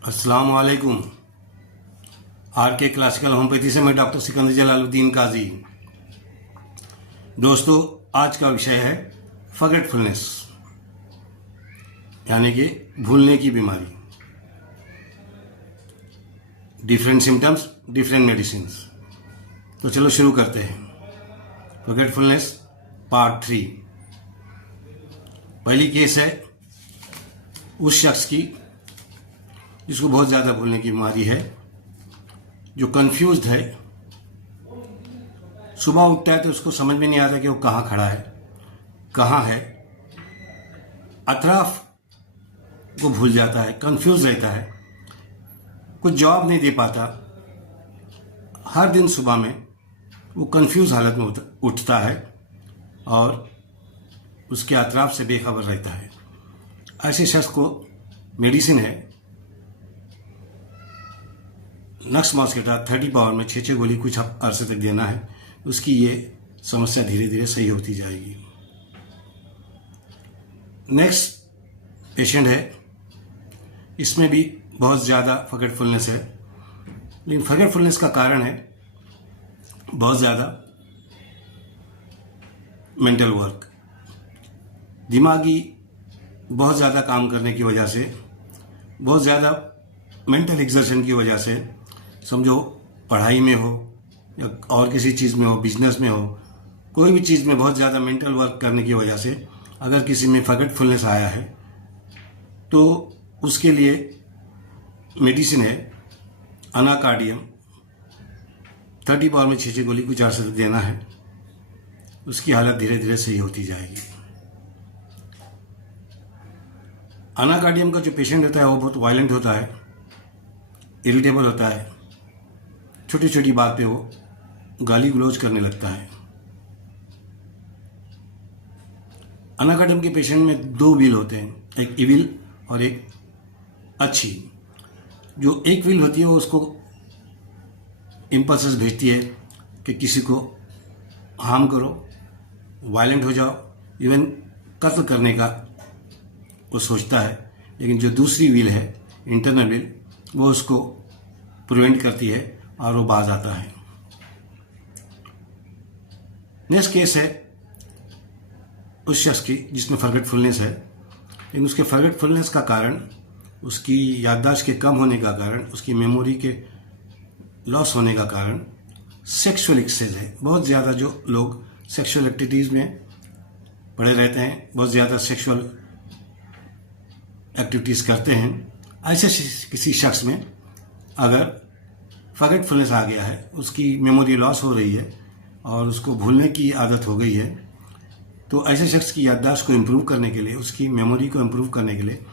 अस्सलाम वालेकुम। आर के क्लासिकल होम्योपैथी से मैं डॉक्टर सिकंदर जलालुद्दीन काजी। दोस्तों, आज का विषय है फॉरगेटफुलनेस, यानी कि भूलने की बीमारी। Different symptoms, different medicine. तो चलो शुरू करते हैं। Forgetfulness part 3। पहली केस है उस शख्स की जिसको बहुत ज़्यादा भूलने की बीमारी है, जो कंफ्यूज्ड है। सुबह उठता है तो उसको समझ में नहीं आता कि वो कहाँ खड़ा है, कहाँ है। अतराफ को भूल जाता है, कंफ्यूज रहता है, कुछ जवाब नहीं दे पाता। हर दिन सुबह में वो कंफ्यूज हालत में उठता है और उसके अतराफ से बेखबर रहता है। ऐसे शख्स को मेडिसिन है नक्स मॉस्किटा 30 पावर में 6 गोली कुछ अरसे तक देना है। उसकी ये समस्या धीरे धीरे सही होती जाएगी। नेक्स्ट पेशेंट है, इसमें भी बहुत ज़्यादा फॉरगेटफुलनेस है, लेकिन फॉरगेटफुलनेस का कारण है बहुत ज़्यादा मेंटल वर्क। दिमागी बहुत ज़्यादा काम करने की वजह से, बहुत ज़्यादा मेंटल एक्सर्शन की वजह से, समझो पढ़ाई में हो या और किसी चीज़ में हो, बिजनेस में हो, कोई भी चीज़ में बहुत ज़्यादा मेंटल वर्क करने की वजह से अगर किसी में फॉरगेटफुलनेस आया है तो उसके लिए मेडिसिन है अनाकार्डियम 30 पावर में 6 गोली कुछ अरसे तक देना है। उसकी हालत धीरे धीरे सही होती जाएगी। अनाकार्डियम का जो पेशेंट होता है वो बहुत वायलेंट होता है, इरिटेबल होता है, छोटी छोटी बात पे वो गाली गलौज करने लगता है। अनाकार्डियम के पेशेंट में 2 व्हील होते हैं, एक इविल और एक अच्छी। जो एक व्हील होती है वो उसको इम्पल्सेस भेजती है कि किसी को हार्म करो, वायलेंट हो जाओ, इवन कत्ल करने का वो सोचता है। लेकिन जो दूसरी व्हील है इंटरनल व्हील, वो उसको प्रिवेंट करती है और वो बाज आता है। नेक्स्ट केस है उस शख्स की जिसमें फॉरगेटफुलनेस है, लेकिन उसके फॉरगेटफुलनेस का कारण, उसकी याददाश्त के कम होने का कारण, उसकी मेमोरी के लॉस होने का कारण सेक्सुअल एक्सेस है। बहुत ज़्यादा जो लोग सेक्सुअल एक्टिविटीज़ में पड़े रहते हैं, बहुत ज़्यादा सेक्सुअल एक्टिविटीज़ करते हैं, ऐसे किसी शख्स में अगर फॉरगेटफुलनेस आ गया है, उसकी मेमोरी लॉस हो रही है और उसको भूलने की आदत हो गई है, तो ऐसे शख्स की याददाश्त को इम्प्रूव करने के लिए, उसकी मेमोरी को इम्प्रूव करने के लिए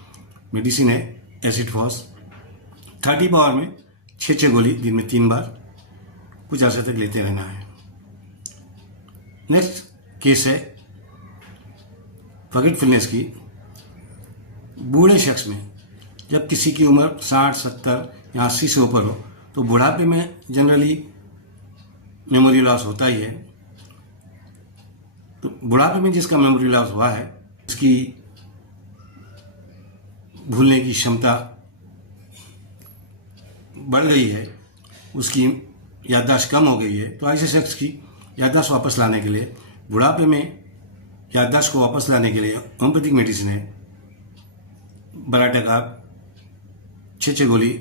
मेडिसिन है एसिड फॉस 30 पावर में 6 गोली दिन में 3 बार कुछ अर्से तक लेते रहना है। नेक्स्ट केस है फॉरगेटफुलनेस की बूढ़े शख्स में। जब किसी की उम्र 60, 70 या 80 से ऊपर हो तो बुढ़ापे में जनरली मेमोरी लॉस होता ही है। तो बुढ़ापे में जिसका मेमोरी लॉस हुआ है, उसकी भूलने की क्षमता बढ़ गई है, उसकी याददाश्त कम हो गई है। तो ऐसे शख्स की याददाश्त वापस लाने के लिए, बुढ़ापे में याददाश्त को वापस लाने के लिए होम्योपैथिक मेडिसिन है बराटाकार 6 गोली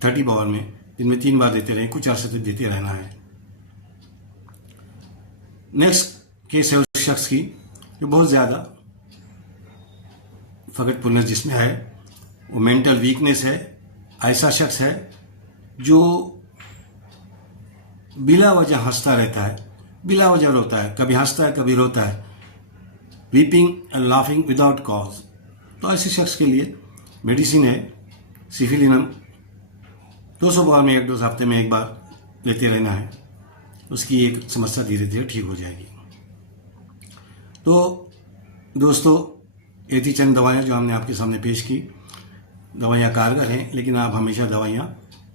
30 पावर में दिन में 3 बार देते रहें, कुछ अर्से तक देते रहना है। नेक्स्ट केस है उस शख्स की जो बहुत ज़्यादा फॉरगेटफुलनेस जिसमें है, वो मेंटल वीकनेस है। ऐसा शख्स है जो बिला वजह हंसता रहता है, बिला वजह रोता है, कभी हंसता है कभी रोता है, weeping and laughing without cause. तो ऐसे शख्स के लिए मेडिसिन है सिफिलिनम 200 पावर में 1 डोज हफ्ते में 1 बार लेते रहना है। उसकी एक समस्या धीरे धीरे ठीक हो जाएगी। तो दोस्तों, ये थी चंद दवाइयाँ जो हमने आपके सामने पेश की। दवाइयाँ कारगर हैं, लेकिन आप हमेशा दवाइयाँ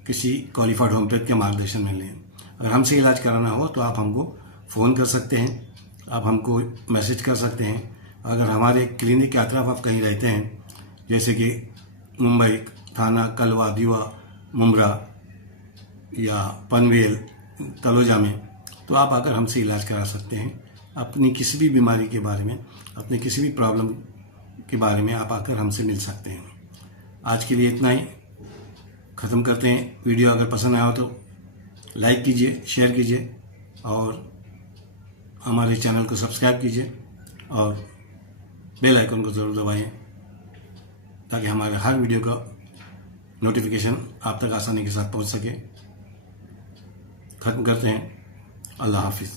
किसी क्वालिफाइड होम्योपैथ के मार्गदर्शन में लें। अगर हमसे इलाज कराना हो तो आप हमको फ़ोन कर सकते हैं, आप हमको मैसेज कर सकते हैं। अगर हमारे क्लिनिक के अतराफ आप कहीं रहते हैं, जैसे कि मुंबई, थाना कलवा, दीवा, मुमरा या पनवेल, तलोजा में, तो आप आकर हमसे इलाज करा सकते हैं। अपनी किसी भी बीमारी के बारे में, अपने किसी भी प्रॉब्लम के बारे में आप आकर हमसे मिल सकते हैं। आज के लिए इतना ही, ख़त्म करते हैं। वीडियो अगर पसंद आया हो तो लाइक कीजिए, शेयर कीजिए और हमारे चैनल को सब्सक्राइब कीजिए और बेल आइकन को ज़रूर दबाइए ताकि हमारे हर वीडियो का नोटिफिकेशन आप तक आसानी के साथ पहुंच सके। ख़त्म करते हैं। अल्लाह हाफिज़।